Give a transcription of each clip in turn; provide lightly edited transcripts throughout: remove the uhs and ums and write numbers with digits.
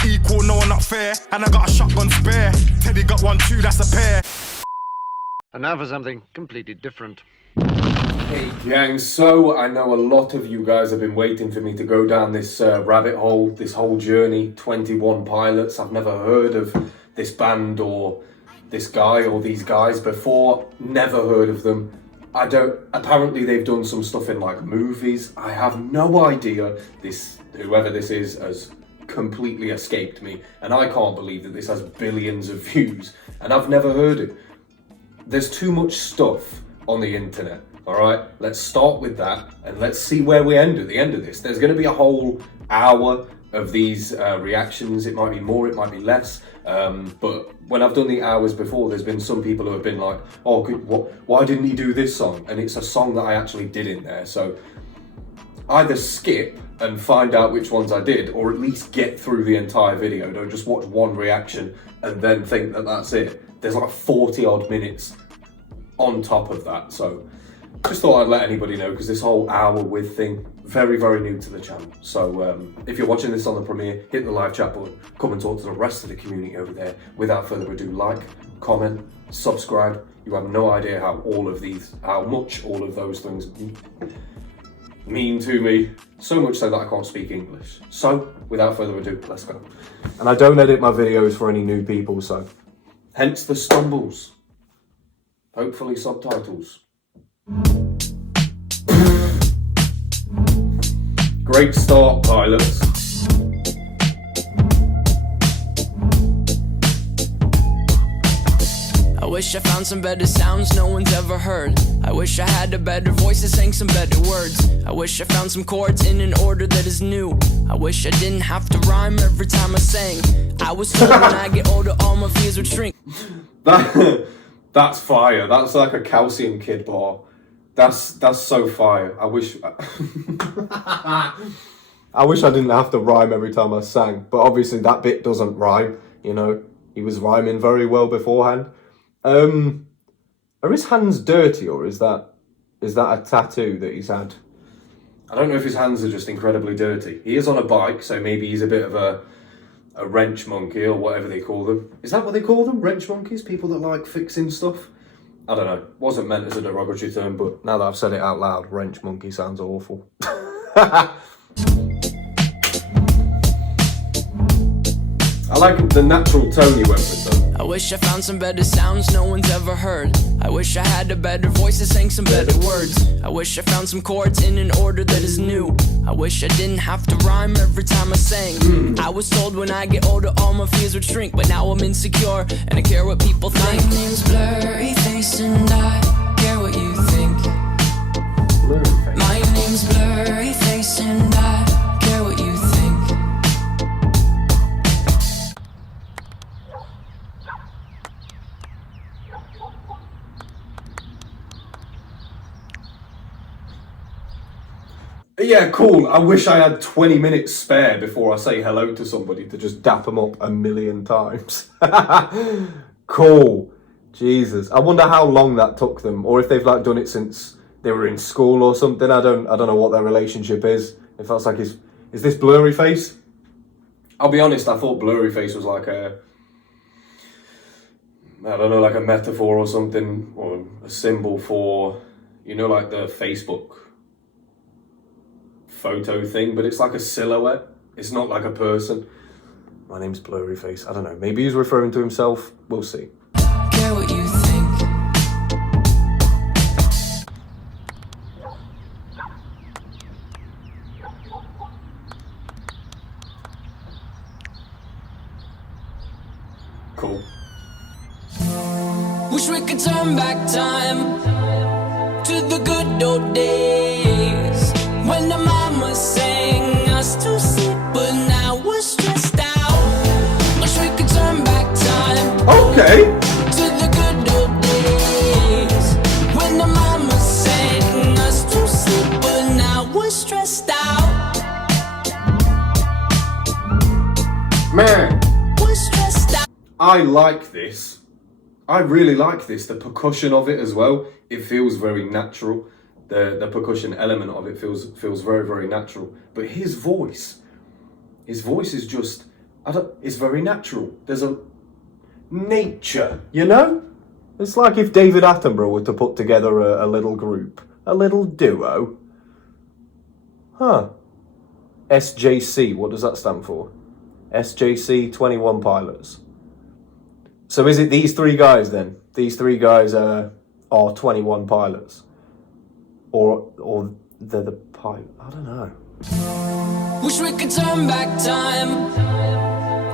not equal, no, not fair. And I got a shotgun spare. Teddy got one too, that's a pair. And now for something completely different. Hey gang, so I know a lot of you guys have been waiting for me to go down this rabbit hole, this whole journey, 21 Pilots. I've never heard of this band or this guy or these guys before, never heard of them. Apparently they've done some stuff in like movies. I have no idea. Whoever this is has completely escaped me, and I can't believe that this has billions of views, and I've never heard it. There's too much stuff on the internet. All right, let's start with that and let's see where we end at the end of this. There's going to be a whole hour of these reactions. It might be more, it might be less. But when I've done the hours before, there's been some people who have been like, oh, why didn't he do this song? And it's a song that I actually did in there. So either skip and find out which ones I did, or at least get through the entire video. Don't just watch one reaction and then think that that's it. There's like 40 odd minutes on top of that. So just thought I'd let anybody know, because this whole hour with thing, very, very new to the channel. So if you're watching this on the premiere, hit the live chat button, come and talk to the rest of the community over there. Without further ado, like, comment, subscribe. You have no idea how much all of those things mean to me. So much so that I can't speak English. So without further ado, let's go. And I don't edit my videos for any new people, so hence the stumbles. Hopefully subtitles. Great start, Pilots. I wish I found some better sounds no one's ever heard. I wish I had a better voice that sang some better words. I wish I found some chords in an order that is new. I wish I didn't have to rhyme every time I sang. I was told when I get older all my fears would shrink. That's fire. That's like a Calcium Kid bar. That's so fire. I wish I wish I didn't have to rhyme every time I sang, but obviously that bit doesn't rhyme, you know. He was rhyming very well beforehand. Are his hands dirty, or is that a tattoo that he's had? I don't know if his hands are just incredibly dirty. He is on a bike, so maybe he's a bit of a wrench monkey or whatever they call them. Is that what they call them? Wrench monkeys? People that like fixing stuff? I don't know. Wasn't meant as a derogatory term, but now that I've said it out loud, wrench monkey sounds awful. I like the natural tone he went with though. I wish I found some better sounds no one's ever heard. I wish I had a better voice that sang some better words. I wish I found some chords in an order that is new. I wish I didn't have to rhyme every time I sang. I was told when I get older all my fears would shrink, but now I'm insecure and I care what people think. My name's Blurry Face and I care what you think. My name's Blurry Face and I care what you think. Yeah, cool. I wish I had 20 minutes spare before I say hello to somebody to just dap them up a million times. Cool. Jesus. I wonder how long that took them, or if they've like done it since they were in school or something. I don't know what their relationship is. It feels like is this Blurry Face? I'll be honest, I thought Blurry Face was like I don't know, like a metaphor or something, or a symbol for, you know, like the Facebook photo thing, but it's like a silhouette. It's not like a person. My name's Blurry Face. I don't know. Maybe he's referring to himself. We'll see. Care what you think. Cool. Wish we could turn back time to the good old days when the mama sang us to sleep, but now we're stressed out. Wish we could turn back time. Okay. To the good old days when the mama sang us to sleep, but now we're stressed out. Man, We're stressed out. I like this. I really like this. The percussion of it as well. It feels very natural. The percussion element of it feels very, very natural. But his voice is just It's very natural. There's a nature, you know? It's like if David Attenborough were to put together a little group, a little duo. Huh. SJC, what does that stand for? SJC 21 Pilots. So is it these three guys then? These three guys are 21 pilots? Or they're the pilot? I don't know. Wish we could turn back time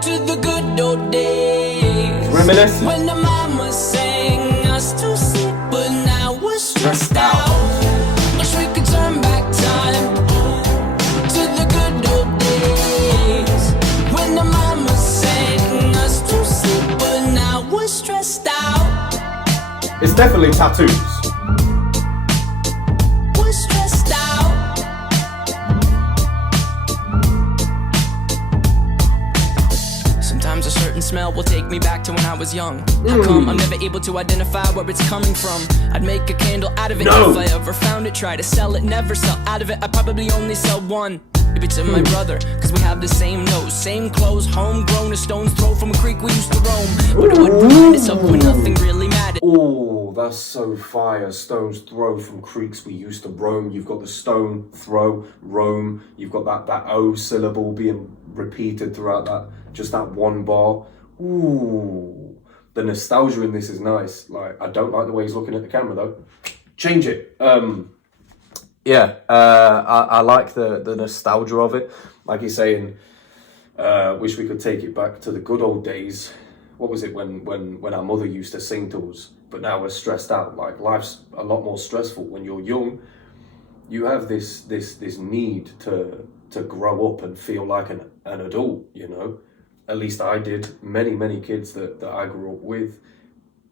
to the good old days. Reminiscent. When the mama sang us to sleep, but now we're stressed out. Wish we could turn back time to the good old days. When the mama sang us to sleep, but now we're stressed out. It's definitely tattoos. We're stressed out. Sometimes a certain smell will take me back to when I was young. How come I'm never able to identify where it's coming from? I'd make a candle out of it if I ever found it. Try to sell it, never sell out of it. I'd probably only sell one. Maybe to my brother, cause we have the same nose, same clothes, homegrown, a stone's throw from a creek we used to roam. But it would remind us of when nothing really mattered. Oh, that's so fire. Stone's throw from creeks we used to roam. You've got the stone throw, roam. You've got that O syllable being repeated throughout that, just that one bar. Ooh, the nostalgia in this is nice. Like, I don't like the way he's looking at the camera though. Change it. Yeah, I like the nostalgia of it. Like he's saying, wish we could take it back to the good old days. What was it when our mother used to sing to us? But now we're stressed out. Like, life's a lot more stressful. When you're young, you have this need to grow up and feel like an adult, you know? At least I did. Many kids that I grew up with,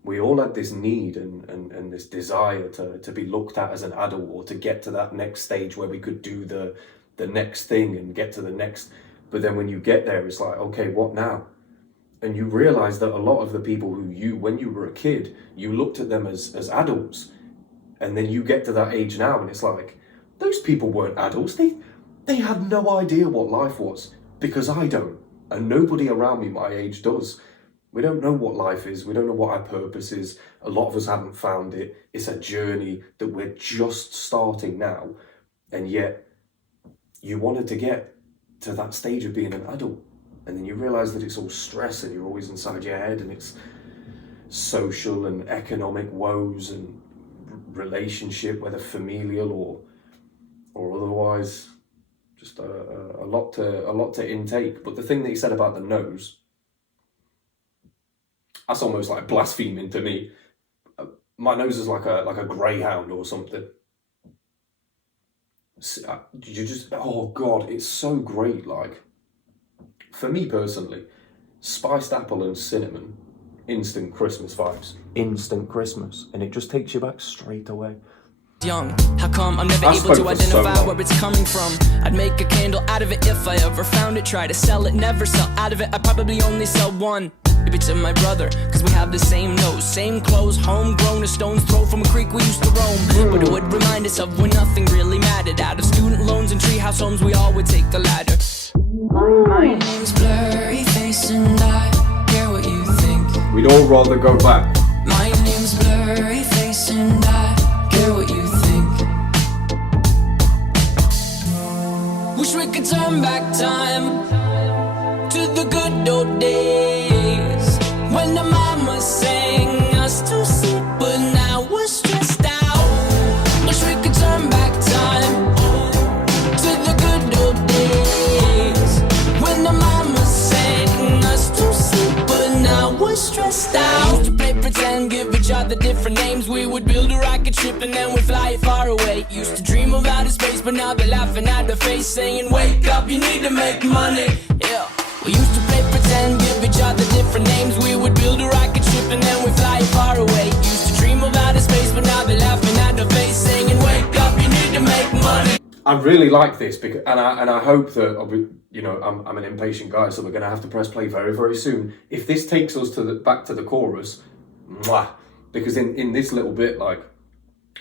we all had this need and this desire to be looked at as an adult, or to get to that next stage where we could do the next thing and get to the next. But then when you get there, it's like, okay, what now? And you realize that a lot of the people who when you were a kid, you looked at them as adults. And then you get to that age now and it's like, those people weren't adults. They had no idea what life was, because I don't. And nobody around me my age does. We don't know what life is. We don't know what our purpose is. A lot of us haven't found it. It's a journey that we're just starting now. And yet you wanted to get to that stage of being an adult. And then you realize that it's all stress and you're always inside your head, and it's social and economic woes and relationship, whether familial or otherwise. Just a lot to intake. But the thing that he said about the nose, that's almost like blaspheming to me. My nose is like a greyhound or something. You just, oh God, it's so great. Like, for me personally, spiced apple and cinnamon, instant Christmas vibes. Instant Christmas. And it just takes you back straight away. Young, how come I'm never able to identify where it's coming from? I'd make a candle out of it if I ever found it. Try to sell it, never sell out of it. I'd probably only sell one. Maybe to my brother, cause we have the same nose, same clothes, homegrown, a stone's throw from a creek we used to roam. But it would remind us of when nothing really mattered. Out of student loans and treehouse homes, we all would take the ladder. My name's blurry face and I care what you think. We'd all rather go back. My name's blurry face and I care what you think. Wish we could turn back time to the good old days, when the mama sang us to sleep, but now we're stressed out. Wish we could turn back time to the good old days, when the mama sang us to sleep, but now we're stressed out. We used to play pretend, give each other different names. We would build a rocket ship and then we'd fly it far away. Used to dream of outer space, but now they're laughing at the face, saying, wake up, you need to make money. Yeah. We used to play pretend, give each other different names. We would build a rocket ship and then we'd fly far away. Used to dream of outer space, but now they're laughing at the face, saying, wake up, you need to make money. I really like this, because, and I hope that, you know, I'm an impatient guy, so we're going to have to press play very, very soon. If this takes us to back to the chorus, mwah, because in this little bit, like,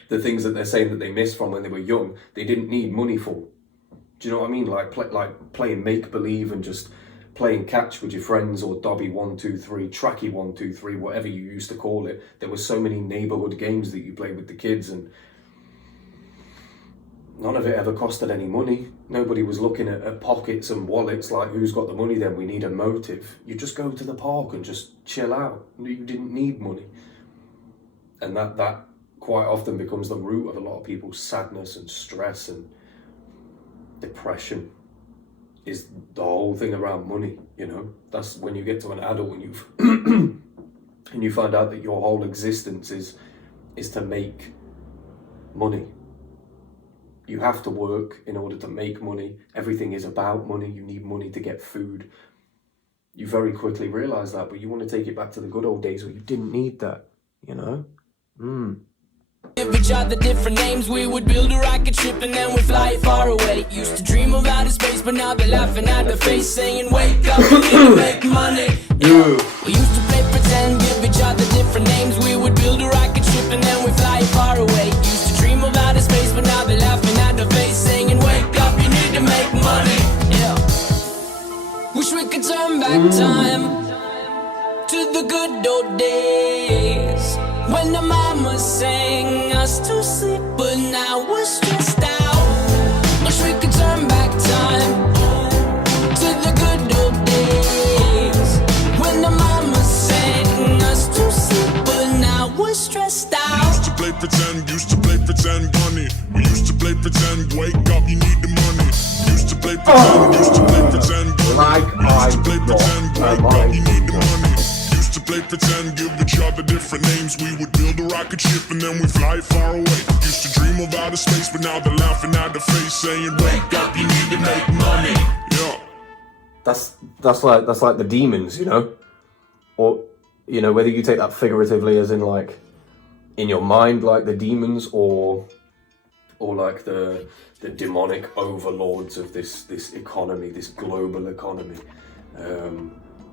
the things that they're saying that they missed from when they were young, they didn't need money for. Do you know what I mean? Like playing make-believe and just playing catch with your friends, or Dobby 1 2 3, Tracky 1 2 3, whatever you used to call it. There were so many neighborhood games that you played with the kids, and none of it ever costed any money. Nobody was looking at pockets and wallets like, who's got the money then, we need a motive. You just go to the park and just chill out. You didn't need money. And that quite often becomes the root of a lot of people's sadness and stress and depression, is the whole thing around money, you know. That's when you get to an adult and you've and you find out that your whole existence is to make money. You have to work in order to make money. Everything is about money. You need money to get food. You very quickly realize that, but you want to take it back to the good old days where you didn't need that, you know? Give each other different names, we would build a rocket ship and then we'd fly far away. Used to dream of outer space, but now they're laughing at the face, saying wake up, we need to make money. Yeah. We used to play pretend, give each other different names, we would build a rocket ship and then we'd fly far away. Used to dream of outer space, but now they're laughing at the face, saying wake up, you need to make money. Yeah. Wish we could turn back time to the good old days, when the mama sang us to sleep, but now we're stressed out. Wish we could turn back time to the good old days, when the mama sang us to sleep, but now we're stressed out. Used to play pretend bunny. We used to play pretend, wake up, you need the money. Used to play pretend, used to play pretend bunny. Used to play pretend, wake up, you need the money. To play pretend, give each other different names. We would build a rocket ship and then we fly far away. Used to dream of outer space, but now they're laughing at the face, saying wake up, you need to make money. Yeah. That's like the demons, you know? Or, you know, whether you take that figuratively as in like in your mind, like the demons, or like the demonic overlords of this economy, this global economy.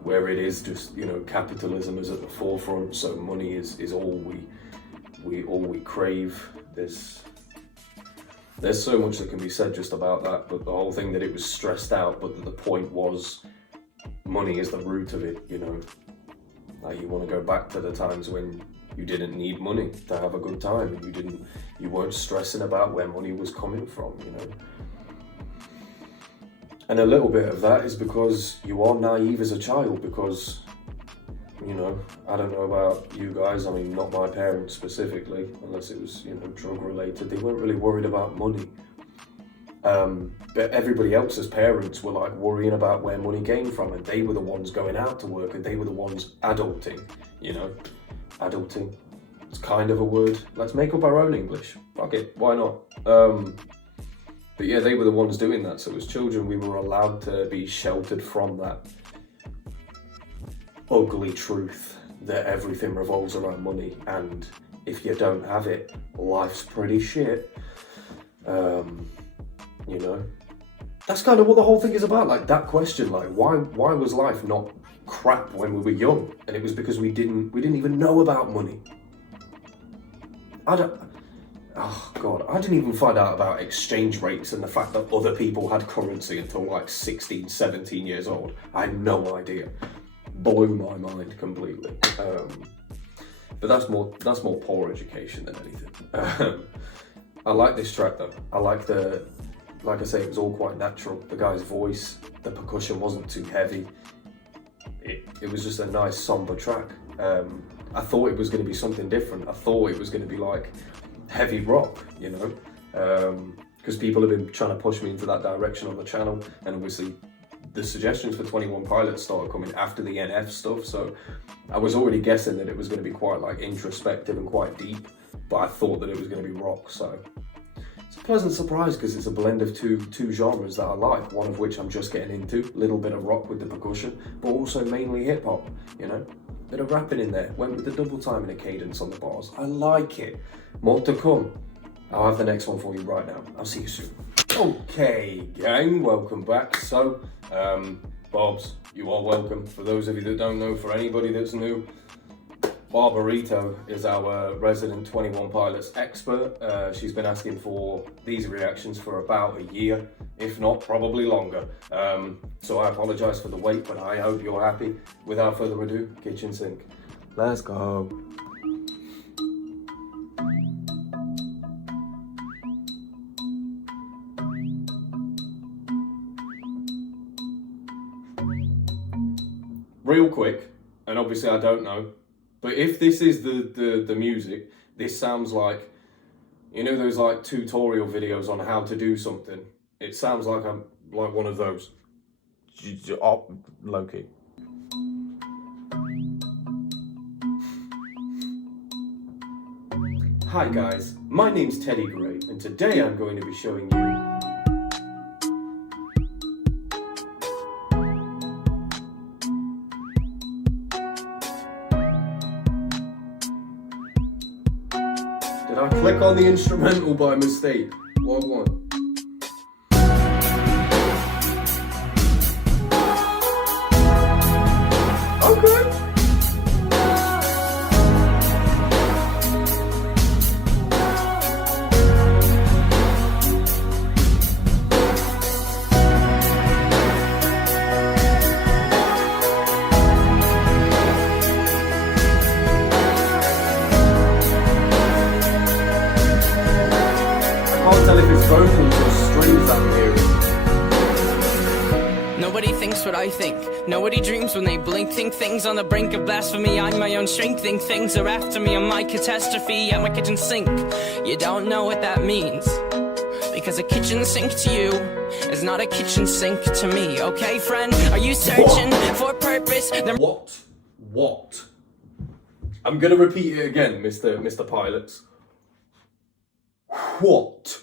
Where it is just, you know, capitalism is at the forefront, so money is all we crave. There's so much that can be said just about that, but the whole thing that it was stressed out, but that the point was money is the root of it, you know. Like, you want to go back to the times when you didn't need money to have a good time, and you weren't stressing about where money was coming from, you know. And a little bit of that is because you are naive as a child, because, you know, I don't know about you guys, I mean, not my parents specifically, unless it was, you know, drug related. They weren't really worried about money. But everybody else's parents were like worrying about where money came from, and they were the ones going out to work, and they were the ones adulting, you know. Adulting, it's kind of a word. Let's make up our own English. Fuck it, why not? But yeah, they were the ones doing that. So as children, we were allowed to be sheltered from that ugly truth that everything revolves around money, and if you don't have it, life's pretty shit. You know, that's kind of what the whole thing is about. Like, that question, like, why was life not crap when we were young? And it was because we didn't even know about money. Oh God, I didn't even find out about exchange rates and the fact that other people had currency until like 16, 17 years old. I had no idea. Blew my mind completely. But that's more poor education than anything. I like this track though. I like like I say, it was all quite natural. The guy's voice, the percussion wasn't too heavy. It was just a nice somber track. I thought it was going to be something different. I thought it was going to be like heavy rock, you know, because people have been trying to push me into that direction on the channel, and obviously the suggestions for 21 Pilots started coming after the NF stuff, so I was already guessing that it was going to be quite like introspective and quite deep, but I thought that it was going to be rock, so it's a pleasant surprise because it's a blend of two genres that I like, one of which I'm just getting into, a little bit of rock with the percussion, but also mainly hip hop, you know. Bit of rapping in there, went with the double time and a cadence on the bars. I like it. More to come. I'll have the next one for you right now. I'll see you soon. Okay, gang, welcome back. So, Bobs, you are welcome. For those of you that don't know, for anybody that's new, Barbarito is our resident 21 Pilots expert. She's been asking for these reactions for about a year, if not probably longer. So I apologise for the wait, but I hope you're happy. Without further ado, kitchen sink. Let's go. Real quick, and obviously I don't know, but if this is the music, this sounds like, you know those like tutorial videos on how to do something? It sounds like I'm like one of those. Low-key. Hi guys, my name's Teddy Gray, and today I'm going to be showing you Did I click on the instrumental by mistake? What one? Okay. I can't tell if it's vocals or strings I'm hearing. Nobody thinks what I think. Nobody dreams when they blink. Think things on the brink of blasphemy. I'm my own shrink. Think things are after me. I'm my catastrophe at my kitchen sink. You don't know what that means, because a kitchen sink to you is not a kitchen sink to me. Okay, friend? Are you searching for purpose? What? I'm gonna repeat it again, Mr. Pilots. What?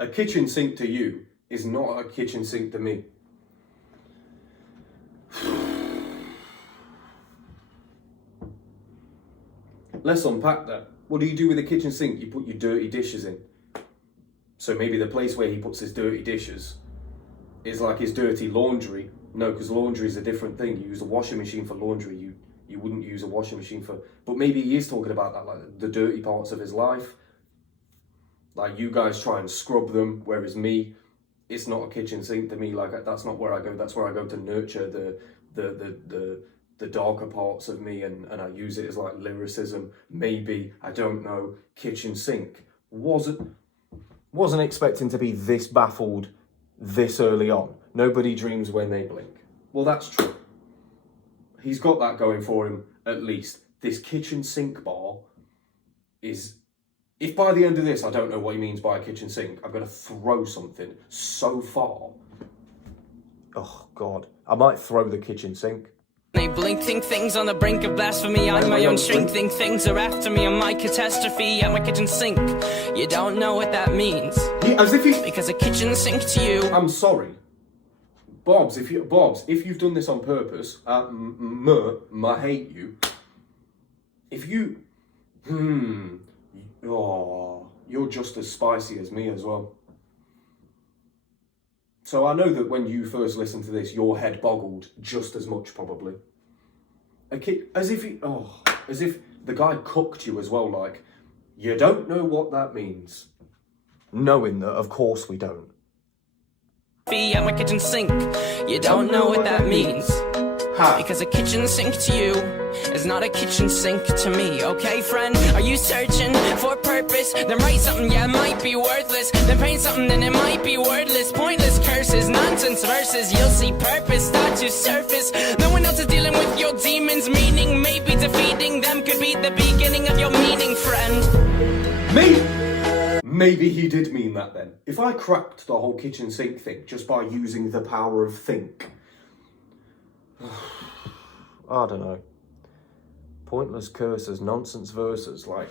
A kitchen sink to you is not a kitchen sink to me. Let's unpack that. What do you do with a kitchen sink? You put your dirty dishes in. So maybe the place where he puts his dirty dishes is like his dirty laundry. No, because laundry is a different thing. You use a washing machine for laundry. You wouldn't use a washing machine for... But maybe he is talking about that, like the dirty parts of his life. Like you guys try and scrub them, whereas me, it's not a kitchen sink to me. Like that's not where I go. That's where I go to nurture the darker parts of me, and I use it as like lyricism. Maybe, I don't know. Kitchen sink. Wasn't expecting to be this baffled this early on. Nobody dreams when they blink. Well, that's true. He's got that going for him, at least. This kitchen sink bar is... If by the end of this I don't know what he means by a kitchen sink, I'm going to throw something so far. Oh, God. I might throw the kitchen sink. They blink, think things on the brink of blasphemy. I'm my own shrink. Think things are after me. I'm my catastrophe at my kitchen sink. You don't know what that means. Because a kitchen sink to you... I'm sorry. Bobs, if you've done this on purpose, I hate you. If you... Oh, you're just as spicy as me as well. So I know that when you first listened to this, your head boggled just as much, probably. As if the guy cooked you as well, like, you don't know what that means. Knowing that, of course we don't. At my kitchen sink, you don't know what that means. Because a kitchen sink to you is not a kitchen sink to me. Okay, friend? Are you searching for purpose? Then write something, yeah, it might be worthless. Then paint something, then it might be wordless. Pointless curses, nonsense verses. You'll see purpose start to surface. No one else is dealing with your demons. Meaning maybe defeating them could be the beginning of your meaning, friend. Maybe he did mean that then. If I cracked the whole kitchen sink thing just by using the power of think... I don't know. Pointless curses, nonsense verses, like...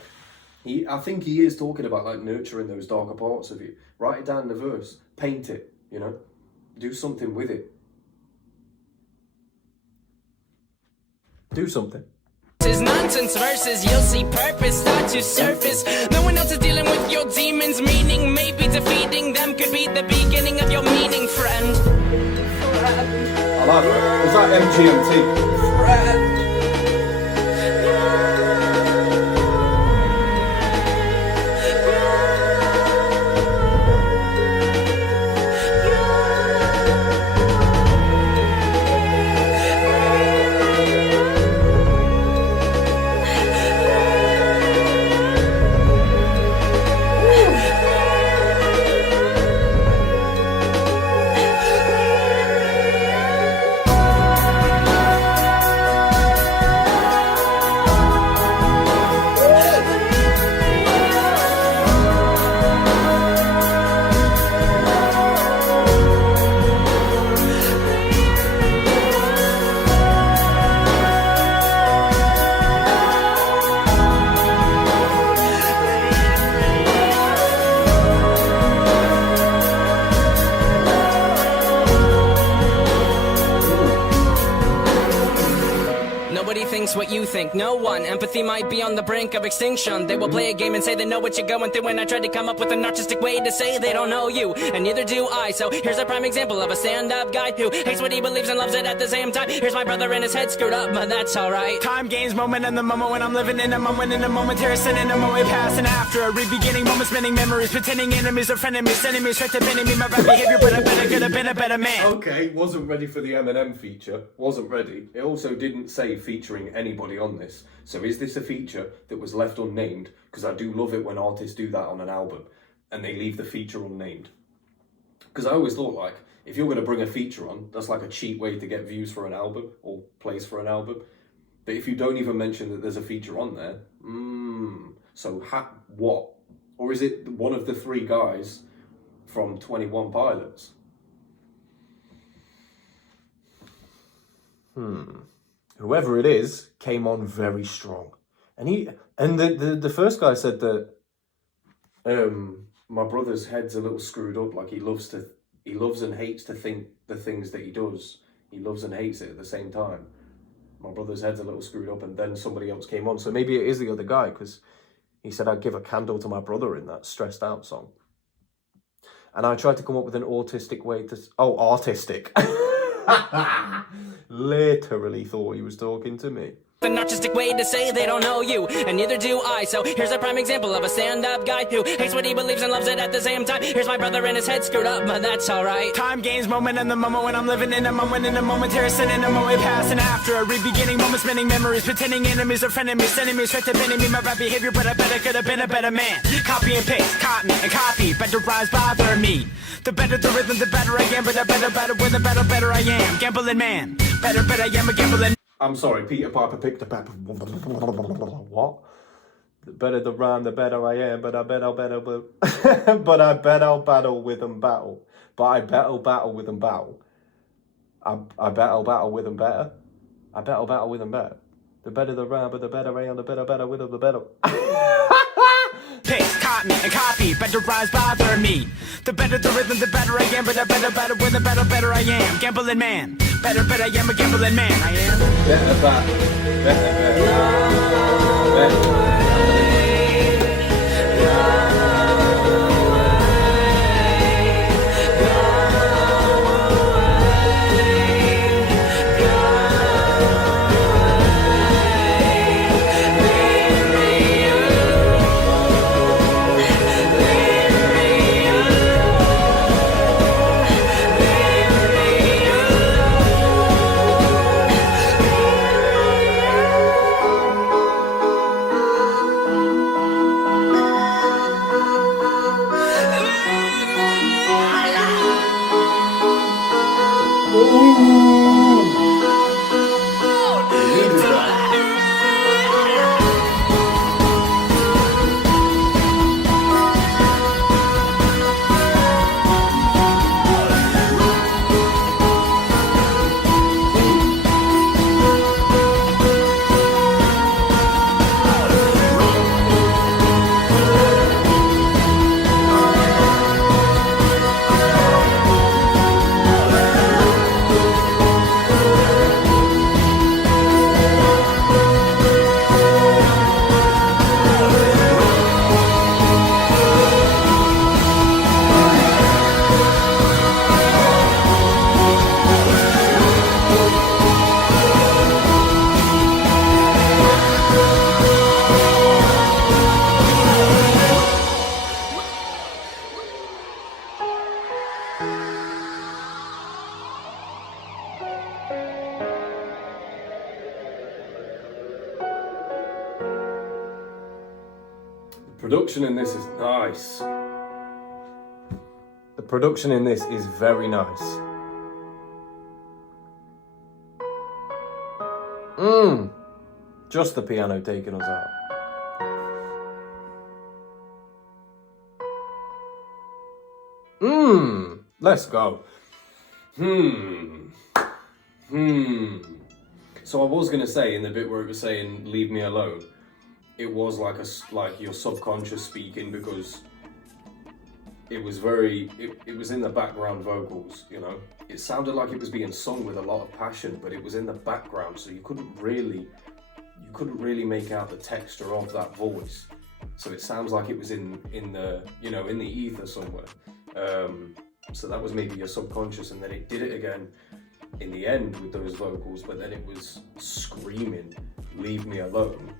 I think he is talking about, like, nurturing those darker parts of you. Write it down in the verse. Paint it, you know? Do something with it. Do something. Is nonsense verses, you'll see purpose start to surface. No one else is dealing with your demons, meaning maybe defeating them could be the beginning of your meaning, friend. I like that. Was that MGMT? Nobody thinks what you think, no one. Empathy might be on the brink of extinction. They will play a game and say they know what you're going through. When I try to come up with a narcissistic way to say they don't know you, and neither do I. So here's a prime example of a stand-up guy who hates what he believes and loves it at the same time. Here's my brother and his head screwed up, but that's alright. Time gains moment in the moment when I'm living in a moment, in a momentary sin, in a moment past and after a re-beginning moment, spinning memories, pretending enemies are frenemies, sending me straight to pinning me my bad behavior, but I better could have been a better man. Okay, wasn't ready for the Eminem feature. Wasn't ready. It also didn't say featuring anybody on this. So is this a feature that was left unnamed? Because I do love it when artists do that on an album and they leave the feature unnamed. Because I always thought, like, if you're going to bring a feature on, that's like a cheap way to get views for an album or plays for an album. But if you don't even mention that there's a feature on there, so what? Or is it one of the three guys from 21 Pilots? Whoever it is came on very strong. And the first guy said that my brother's head's a little screwed up, like he loves and hates to think the things that he does. He loves and hates it at the same time. My brother's head's a little screwed up, and then somebody else came on. So maybe it is the other guy, because he said I'd give a candle to my brother in that Stressed Out song. And I tried to come up with an autistic way to... Oh, artistic. Literally thought he was talking to me. The narcissistic way to say they don't know you, and neither do I. So here's a prime example of a stand-up guy who hates what he believes and loves it at the same time. Here's my brother and his head screwed up, but that's alright. Time gains moment in the moment when I'm living in a moment, in a momentary sin, in a moment past and after a re-beginning moment, spinning memories, pretending enemies are frenemies, sending me straight to pinning me my bad behavior, but I better could have been a better man. Copy and paste, cotton and copy, better rhymes bother me. The better the rhythm, the better I am, but I better with the better I am. Gambling man, better I am a gambling. I'm sorry, Peter Piper picked a pepper. What? The better the rhyme, the better I am, but I bet I'll battle with them battle. But I bet I'll battle with them battle. I bet I'll battle with them better. I bet I'll battle with them better. The better the rhyme, but the better I am, the better with them, the better. Paste, cotton and copy, better rhymes bother me. The better the rhythm, the better I am, but I better with the better I am. Gambling man, better I am a gambling man. I am. Better. Production in this is nice. The production in this is very nice. Just the piano taking us out. Let's go. So I was gonna say in the bit where it was saying "leave me alone," it was like your subconscious speaking, because it was very, it was in the background vocals, you know. It sounded like it was being sung with a lot of passion, but it was in the background, so you couldn't really make out the texture of that voice. So it sounds like it was in the, you know, in the ether somewhere. So that was maybe your subconscious, and then it did it again in the end with those vocals, but then it was screaming, leave me alone,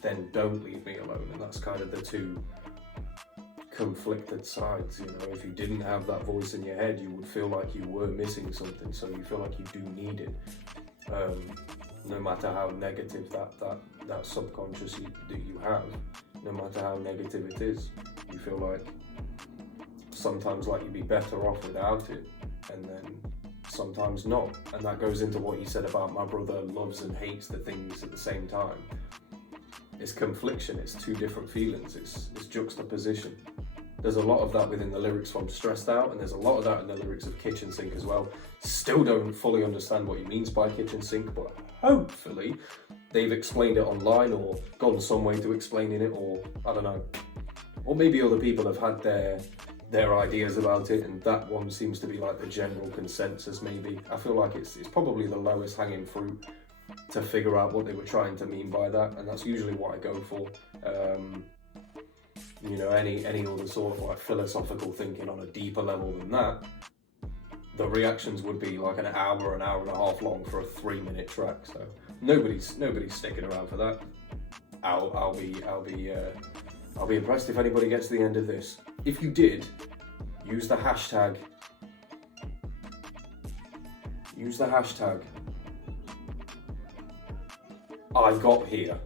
then don't leave me alone. And that's kind of the two conflicted sides, you know. If you didn't have that voice in your head, you would feel like you were missing something, so you feel like you do need it. No matter how negative that subconscious that you have, no matter how negative it is, you feel like sometimes like you'd be better off without it, and then sometimes not. And that goes into what you said about my brother loves and hates the things at the same time. It's confliction, it's two different feelings, it's juxtaposition. There's a lot of that within the lyrics from Stressed Out, and there's a lot of that in the lyrics of Kitchen Sink as well. Still don't fully understand what he means by kitchen sink, but hopefully they've explained it online or gone some way to explaining it, or I don't know. Or maybe other people have had their ideas about it, and that one seems to be like the general consensus maybe. I feel like it's probably the lowest hanging fruit to figure out what they were trying to mean by that, and that's usually what I go for. You know, any other sort of like philosophical thinking on a deeper level than that, the reactions would be like an hour and a half long for a 3-minute track. So nobody's sticking around for that. I'll be impressed if anybody gets to the end of this. If you did, use the hashtag. I got here.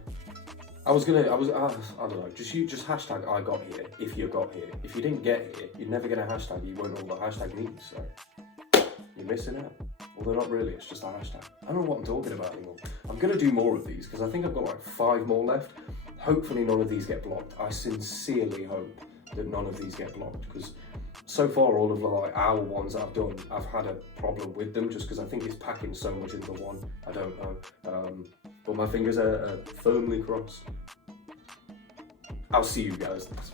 I don't know, just hashtag I got here if you got here. If you didn't get here, you're never gonna hashtag, you won't know what the hashtag means, so you're missing out. Although not really, it's just a hashtag. I don't know what I'm talking about anymore. I'm gonna do more of these because I think I've got like 5 more left. Hopefully none of these get blocked. I sincerely hope that none of these get blocked, because so far all of the like hour ones that I've done, I've had a problem with them just because I think it's packing so much into one. I don't know. But my fingers are firmly crossed. I'll see you guys next.